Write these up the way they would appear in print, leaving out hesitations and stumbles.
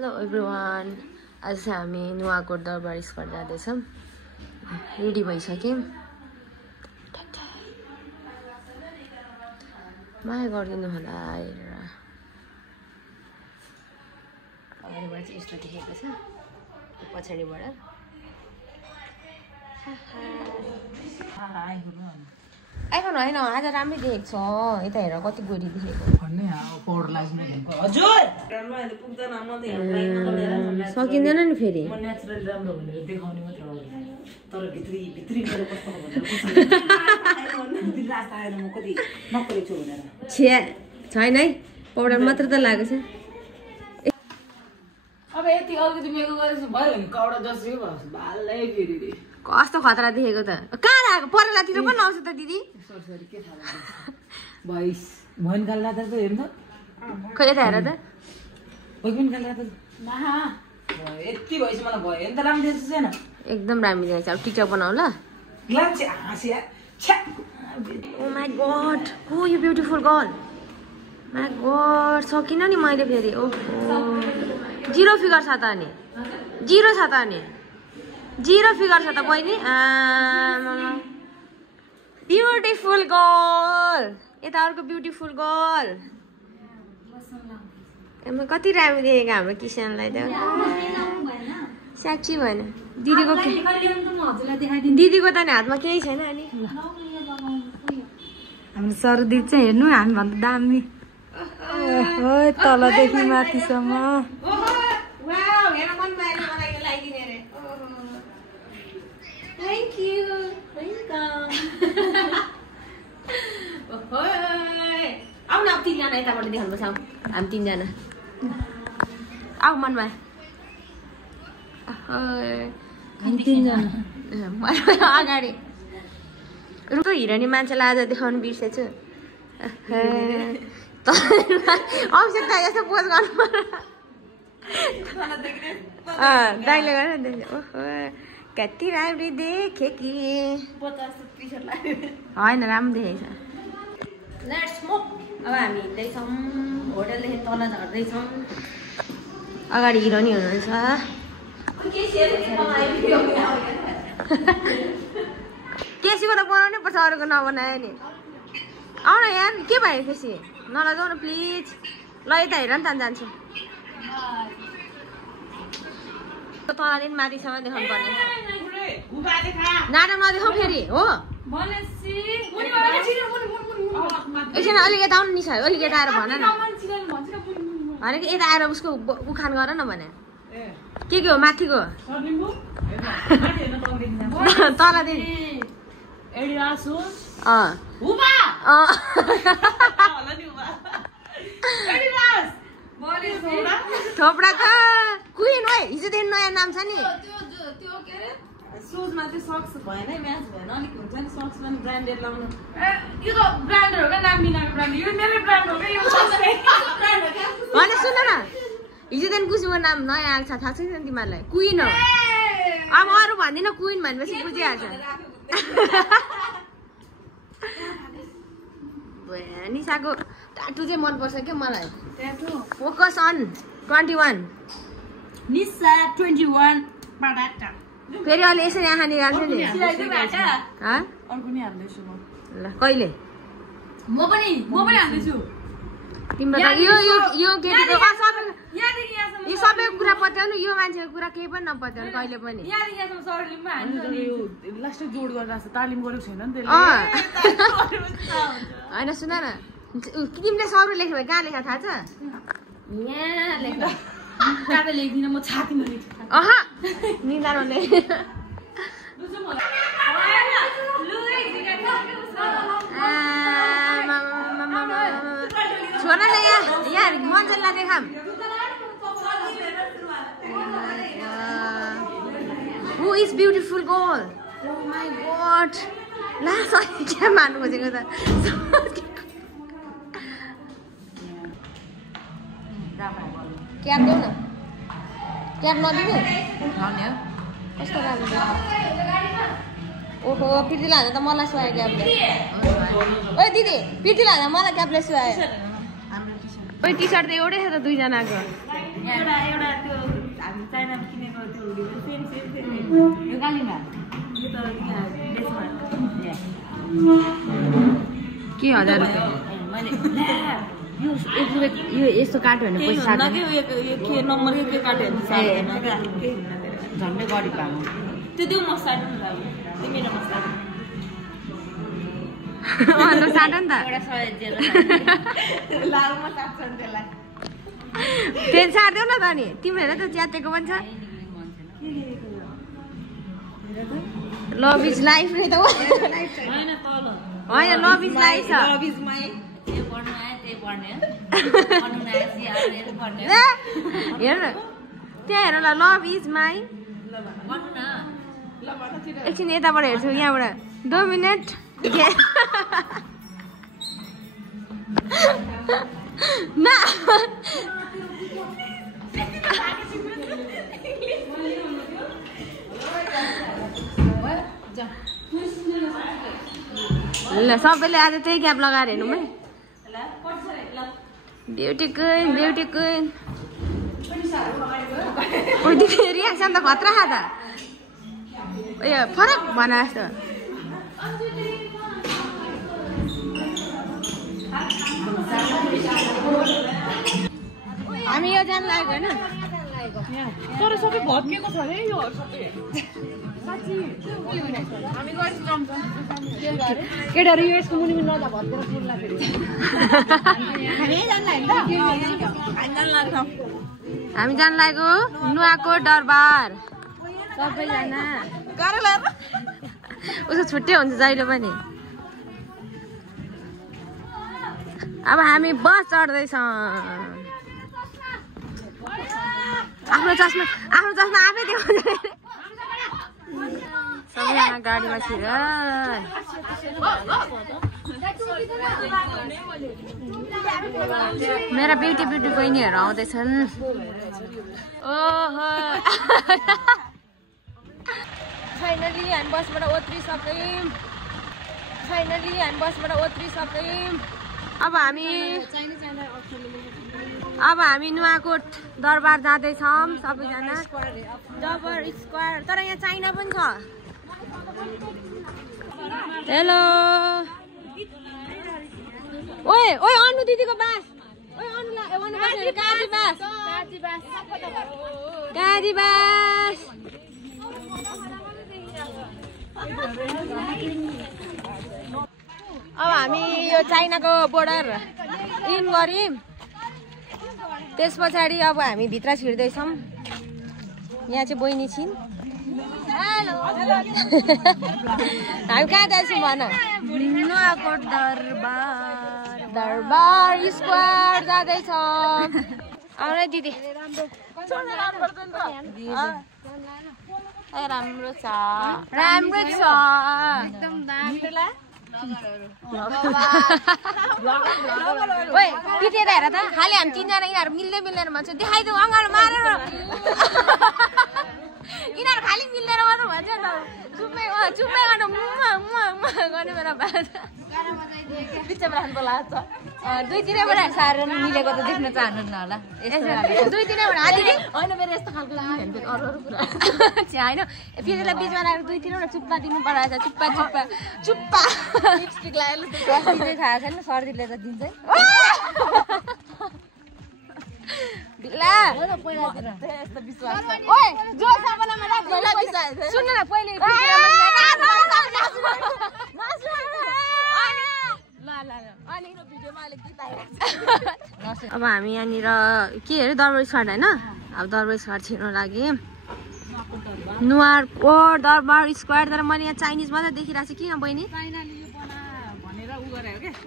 Hello everyone, आज चाहिँ हामी नुवाकोट दरबार स्क्वायर जाँदैछौँ। रेडी भइसक्यौँ। माया गरिदिनु होला हेरेर। अगाडिबाट चाहिँ यस्तो देखेको छ, पछाडिबाट आइफोन होइन, आज राम्रै देखेको छ। यता हेर कति गोरी देखेको। सकिँदैन नि फेरि। छैन है, पाउडर मात्र त लागेको छ। अब यति अलिकति मेकअप गरेको भयो भने कौडा जस्तो भालै फेरि कस्तो खतरा देखेको त। कहाँ आएको परेलातिर पनि आउँछ त दिदी। सरी के थाहा भइस भइन गाल्ला त हेर्नु त। खै यता हेर त। भइ पनि गाल्ला त नाहा यति भइस मलाई भयो नि त। राम्रो देख्छ छैन? एकदम राम्रो देखेछ। अब टिकटक बनाऊ ल। ग्लास हाँसिया छ्या। ओ माय गॉड, हो you beautiful girl. My God, सकिन नि मैले फेरि। ओहो, जीरो फिगर छ त अनि। जीरो छ त अनि। जीरो फिगर छ त बहिनी। Beautiful girl. यता अर्को ब्युटिफुल गर्ल। कति राम्रो देखेको हाम्रो किसानलाई त। साँच्ची भएन। दिदीको त नि हातमा केही छैन अनि। हाम्रो सरदीप चाहिँ हेर्नु हामी भन्दा दामी। तलदेखि माथिसम्म। Thank you. Welcome. आऊ न, अब तिनजना यताबाट देखाउनुपर्छ। हामी तिनजना आऊ मनमा। अगाडि हिरोनी मान्छेलाई आज देखाउनु बिर्सेछु। आवश्यकता यस्तो पोज गर्नु पर्यो। दाइले गर ओहो कति राम्रो देखे कि। होइन राम्रो देखेछ। Let's smoke. अब हामी हिँड्दैछौँ, होटलदेखि तल झर्दैछौँ। अगाडि हिरोनी हुनुहुन्छ। केसीको त बनाउनै पर्छ, अरूको नबनायो नि। आउ न यार, के भयो केसी? नलजाउ न प्लिज। ल यता हेर नि त जान्छु। तलदेखि माथिसम्म देखाउनु पर्ने। नाटक नदेखाउ फेरि हो। एकछिन अलिक यता आउनु नि छ, अलिक यता आएर भन न। भनेको यता आएर उसको उखान गर न भने। के हो माथिको? तलदेखि थोपडा त क्विन हो। हिजोदेखि नयाँ नाम छ नि। सुजमा चाहिँ सक्स भएन है, म्याच भएन। अलिक हुन्छ नि सक्स पनि ब्रान्डेड लाउनु। यो त ब्रान्ड हो क्या, नाम बिनाको ब्रान्ड। यो मेरै ब्रान्ड हो क्या। यो होइन सुन न, हिजोदेखि कुसुको नाम नयाँ आएको छ, थाहा छैन तिमीहरूलाई? क्विन हो। अब अरू भन्दिन, क्विन भनेपछि बुझिहाल्छ। निसाको टाटु चाहिँ मनपर्छ क्या मलाई। Focus on 21। निसा 21। फेरि अहिले यसरी आँखा निकाल्छु नि। अर्को नि हाल्दैछु म। ल कहिले? म पनि हाल्दैछु। तिम्रो त यो केटीको यो सबै कुरा पत्याउनु, यो मान्छेको कुरा केही पनि नपत्याउनु कहिले पनि। लास्ट जोड गरिरहेको छ, तालिम गरेको छैन नि त्यसले। होइन सुन न, तिमीले सरू लेख्यो भने कहाँ लेखा थाहा छ? यहाँ लेख। लेख्दिनँ म, छातीमा लेख्छु। निदारमा लेख। छोड न यहाँ मन्जललाई देखाम। Who is beautiful girl? Oh my god. ला सरी क्या मान्नु खोजेको त। क्याप देऊ न। क्याप नदिनु? कस्तो राम्रो। ओहो पिर्ती लाँदा त मलाई सुहायो क्यापले। ओ दिदी पिर्ती लाँदा मलाई क्यापले सुहायो। ओइ टी सर्ट त एउटै छ त दुईजनाको। एउटा त्यो हामी चाइनामा किनेको त्यो हुडी सेम यो गालीमा यो त देशमा के 1000 रुपैयाँ मैले यो 1 रुपैयाँ यो यस्तो काट्यो भने पैसा साट्दैन के के नम्बर के काट्यो भने साट्दैन के झन्डै गडी पाऊ त्यो मसाला नि लाग्यो त्यो मेरो मसाला अन्त साट नि त एउटा 100 जेल लाउ म साट्छ नि त्यसलाई तेल साट्देऊ न त नि तिम्रो हेर त च्यातेको पनि छ लभ इज लाइफ रे त हैन तल हैन लभ इज लाइफ छ लभ इज माई त्यो पढ्नु आए त्यही पढ्ने अनुनासी आएर पढ्ने हेर न त्यहाँ हेर ल लभ इज माई पढ्नु न ल भन छिटो एकछिन यताबाट हेर्छु यहाँबाट 2 मिनेट न ल सबैले आज त्यही क्याप लगाएर हेर्नु है ब्युटी क्विन रियाक्सन त खतरा खा त उयो फरक भन जस्तो हामी यो जान लागेको होइन तर सबै भत्केको छ रे यो सबै केटाहरू युएसको मुनि नजा भत्केर पुग्ला फेरि हामी जान लागेको नुवाकोट दरबार सबैजना उसको छुट्टै हुन्छ जहिले पनि अब हामी बस चढ्दैछौँ आफ्नो चस्मा आफै देखाउँछ सबैजना गाडीमा छिर मेरा ब्युटी बहिनीहरू आउँदैछन् ओहो फाइनली हामी बसबाट ओत्रिसक्यौँ अब हामी नुवाकोट दरबार जाँदैछौँ सबैजना डबर स्क्वायर तर यहाँ चाइना पनि छ हेलो ओए अनु दिदीको बास काजी बास अब हामी यो चाइनाको बोर्डर इन गऱ्यौँ त्यस पछाडि अब हामी भित्र छिर्दैछौँ यहाँ चाहिँ बहिनी छिन् हेलो हामी कहाँ जान्छौँ भन नुवाकोट दरबार स्क्वायर जाँदैछौँ आउनु दिदी राम्रो छ एकदम ओए पिटे हेर त खालि हामी 3 जना यिनीहरू मिल्दैन भन्छ देखाइदेऊ अङ्गालो मारेर यिनीहरू खालि मिल्दैन मात्र भन्छ त चुप्पै गर्न गर्ने बेला बाजा बिचमा राख्नु लाग्छ 2-3 वटा सारेर मिलेको त देख्न चाहनुहुन्न होला 2-3 वटा होइन मेरो यस्तो खालको अरू कुरा होइन पिटेलाई बिचमा राखेर 2-3 वटा चुप्पा दिनु पर्छ चुप्पा लिपस्टिक लगाएर थाहा छैन सर्दीले त दिन्छ अब हामी यहाँनिर के अरे दरबार स्क्वायर होइन अब दरबार स्क्वायर छिर्नु लागि नुवाकोट दरबार स्क्वायर तर मैले यहाँ चाइनिज मात्रै देखिरहेको छु किन बहिनी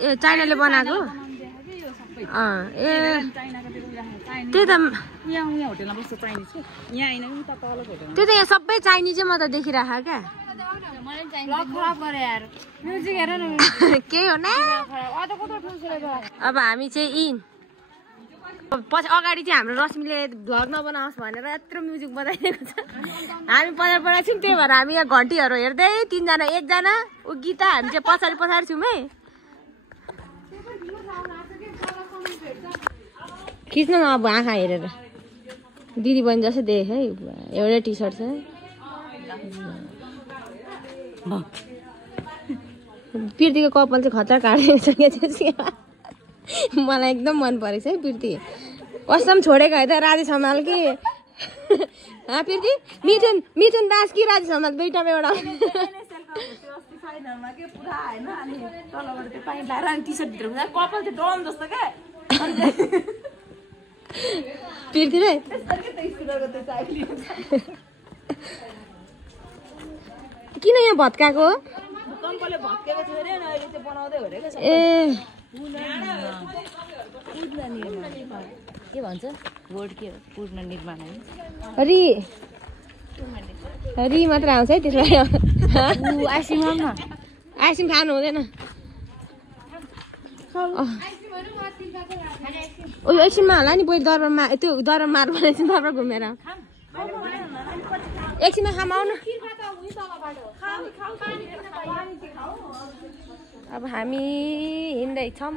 ए चाइनाले बनाएको त्यही त यहाँ सबै चाइनिजै म त देखिरहेको क्या के हो न अब हामी चाहिँ पछि अगाडि चाहिँ हाम्रो रश्मिले भ्लग नबनाओस् भनेर यत्रो म्युजिक बजाइदिएको छ हामी पछाडि छौँ त्यही भएर हामी यहाँ घन्टीहरू हेर्दै 3 जना एकजना ऊ गीता हामी चाहिँ पछाडि छौँ है खिच्नु न अब आँखा हेरेर दिदी बहिनी जस्तै देख है एउटै टी सर्ट छ प्रीतिको कपाल चाहिँ खतरा काटेको छ क्या मलाई एकदम मन परेको छ है प्रीति कसम छोडेको है त राधे समाल कि प्रीति मिथुन मिथुन दास कि राधे समाल दुईटामा एउटा प्रीति रे किन यहाँ भत्काएको ए के भन्छ वर्ड के पूर्ण निर्माण रि रि मात्र आउँछ है त्यसलाई आइसिङ आइसिङ खानु हुँदैन उयो एकछिनमा होला नि पहिले दरबारमा त्यो दरबार मार भनेपछि दरबार घुमेर एकछिनमा खामाउनु अब हामी हिँड्दैछौँ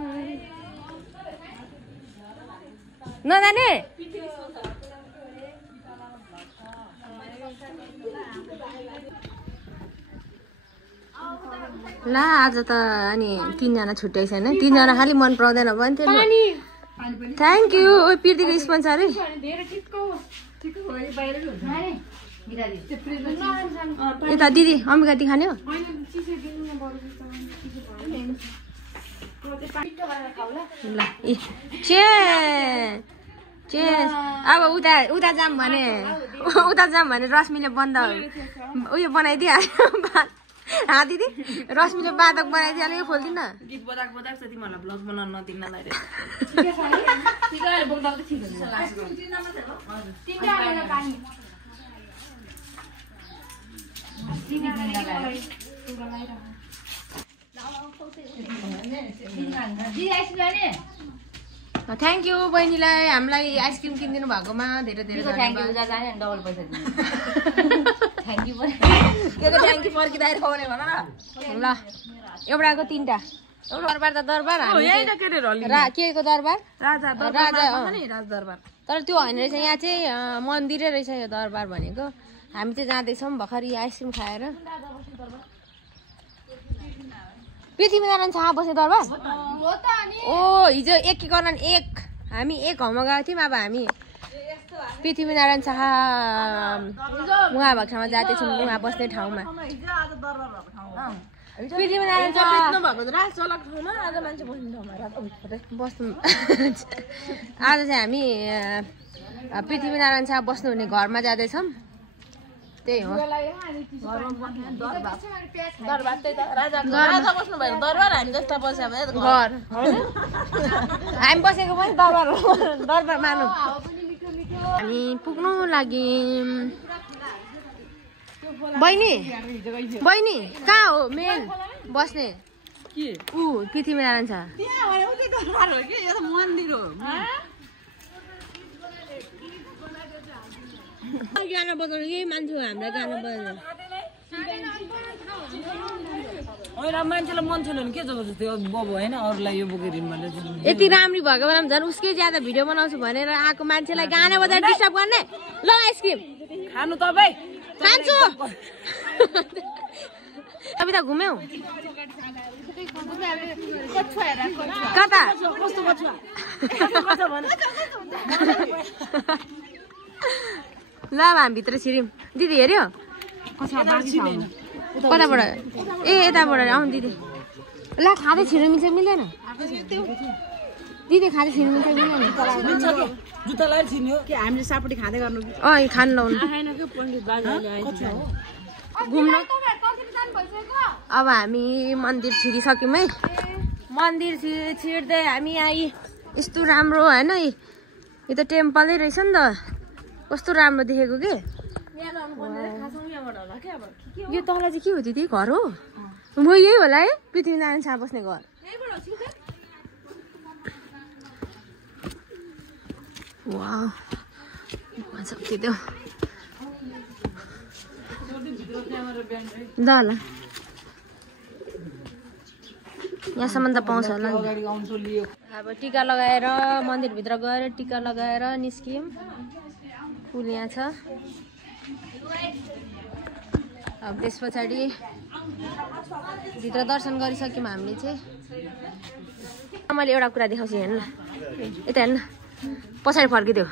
नजाने ला आज त अनि 3 जना छुट्टै छैन 3 जना खालि मन पराउँदैन भने त्यो थ्याङ्क यू ओ प्रीतिको स्पोन्सर है यता दिदी अम्बिका ती खाने हो अब उता जाम भने रश्मिले बन्द उयो बनाइदिइहाल्यो दिदी रश्मिले बाधक बनाइदिइहाल्यो यो खोलिदिन गीत बजाक छ तिमीहरूलाई ब्लग बनाउन नदिनलाई थ्याङ्क यू बहिनीलाई हामीलाई आइसक्रिम किनिदिनु भएकोमा धेरै धेरै थ्याङ्क यू फर्किँदाखेरि खुवाउने भन न ल एउटाको 3टा दरबार त दरबार के को दरबार राजा दरबार तर त्यो होइन रहेछ यहाँ चाहिँ मन्दिरै रहेछ यो दरबार भनेको हामी चाहिँ जाँदैछौँ भर्खर आइसक्रिम खाएर पृथ्वीनारायण शाह बस्ने दरबार ओ हिजो एकीकरण 1 हामी 1 ठाउँमा गएको थियौँ अब हामी पृथ्वीनारायण शाह उहाँ भएको ठाउँमा जाँदैछौँ उहाँ बस्ने ठाउँमा पृथ्वीनारायण शाह बस्नु आज चाहिँ हामी पृथ्वीनारायण शाह बस्नुहुने घरमा जाँदैछौँ त्यही हो हामी बसेको पनि दरबार मानौँ हामी पुग्नु लागि बहिनी कहाँ हो मेन बस्ने पृथ्वीनारायण छ गाना बजाउनु यही मान्छे हो हामीलाई गाना बजाउनु मान्छेलाई मन छैन भने के जबरजस्ती बबो होइन अरूलाई यो बोकेर यति राम्री भएको बेलामा झन् उसकै ज्यादा भिडियो बनाउँछु भनेर आएको मान्छेलाई गाना बजाएर डिस्टर्ब गर्ने ल आइसक्रिम खानु तपाईँ खान्छु तपाईँ त घुम्यौ कता ल अब हामी भित्र छिर्यौँ दिदी हेऱ्यो कताबाट ए यताबाट आउनु दिदी ल खाँदै छिर्नु मिल्छ मिल्दैन दिदी खाँदै छिर्नु मिल्छ मिल्दैन जुत्ता लगाएर छिर्ने हो कि हामीले सापट्टि खाँदै गर्नु खानु लाउनु घुम्नु अब हामी मन्दिर छिरिसक्यौँ है मन्दिर छिर्दै हामी आइ यस्तो राम्रो होइन यो त टेम्पलै रहेछ नि त कस्तो राम्रो देखेको के यो तल चाहिँ के हो दिदी घर हो म यही होला है पृथ्वीनारायण शाह बस्ने घर वाउ त्यो ल यहाँसम्म त पाउँछ होला नि अब टिका लगाएर मन्दिरभित्र गएर टिका लगाएर निस्क्यौँ पुल यहाँ छ अब त्यस पछाडि भित्र दर्शन गरिसक्यौँ हामीले चाहिँ मैले एउटा कुरा देखाउँछु हेर्नु यता हेर्नु पछाडि फर्किदियो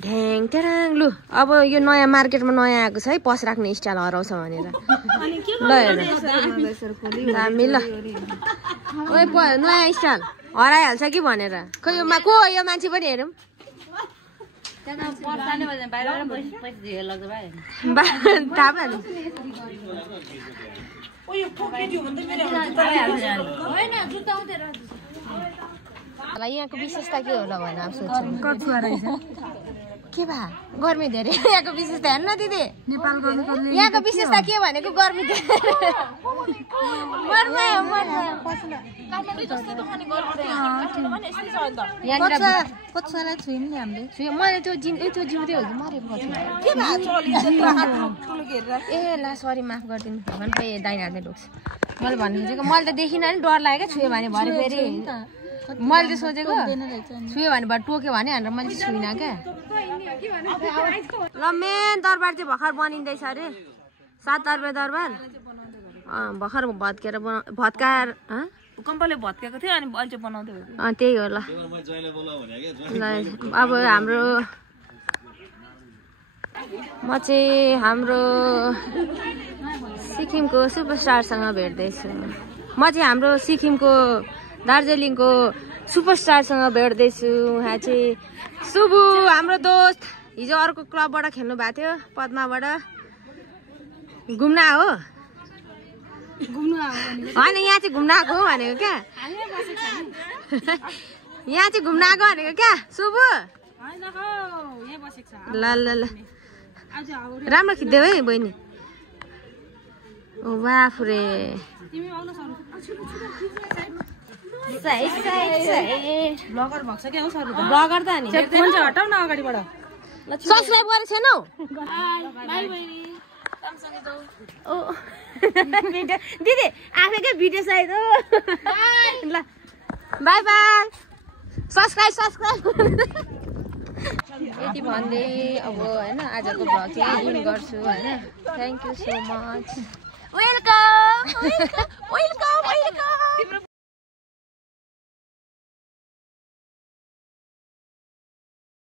ढ्याङ ट्याराङ लु अब यो नयाँ मार्केटमा नयाँ आएको छ है पस राख्ने स्टाइल हराउँछ भनेर ल हेर्नु दामी ल ओए नयाँ स्टाइल हराइहाल्छ कि भनेर खै यो को यो मान्छे पनि हेरौँ यहाँको विशेषता के होला भने अब सोध्छु के भा गर्मी धेरै यहाँको विशेषता हेर्नु न दिदी यहाँको विशेषता के भनेको गर्मी मैले त्यो जिउँदै हो कि मरेको ए ला सरी माफ गरिदिनु भगवान पे दाइन हाल्दै ढोक्छ मैले भन्नु खोजेको मैले त देखिनँ नि डर लाग्यो छुयो भने भरे फेरि मैले त सोचेको छुयो भने भरे टोक्यो भने भनेर मैले चाहिँ छुइनँ क्या ल मेन दरबार चाहिँ भर्खर बनिँदैछ अरे 7 दरबार दरबार भर्खर भत्काएर भूकम्पले भत्केको थियो अनि अहिले चाहिँ बनाउँदै हो त्यही हो ल अब म चाहिँ हाम्रो सिक्किमको सुपरस्टारसँग भेट्दैछु म चाहिँ हाम्रो सिक्किमको दार्जिलिङको सुपरस्टारसँग भेट्दैछु उहाँ चाहिँ सुबु हाम्रो दोस्त हिजो अर्को क्लबबाट खेल्नु भएको थियो पद्माबाट घुम्न हो होइन यहाँ चाहिँ घुम्न आएको हो भनेको क्या यहाँ चाहिँ घुम्न आएको भनेको क्या सुबु ल ल ल राम्रो खिच्दै है बहिनी ओ बाफरे ब्लगर त नि हटाउ न अगाडिबाट सब्सक्राइब गरेको छैनौ दिदी आफैकै भिडियो सहित हो ल बाई बाई सब्सक्राइब यति भन्दै अब होइन आजको भ्लग चाहिँ एन्ड गर्छु होइन thank you so much welcome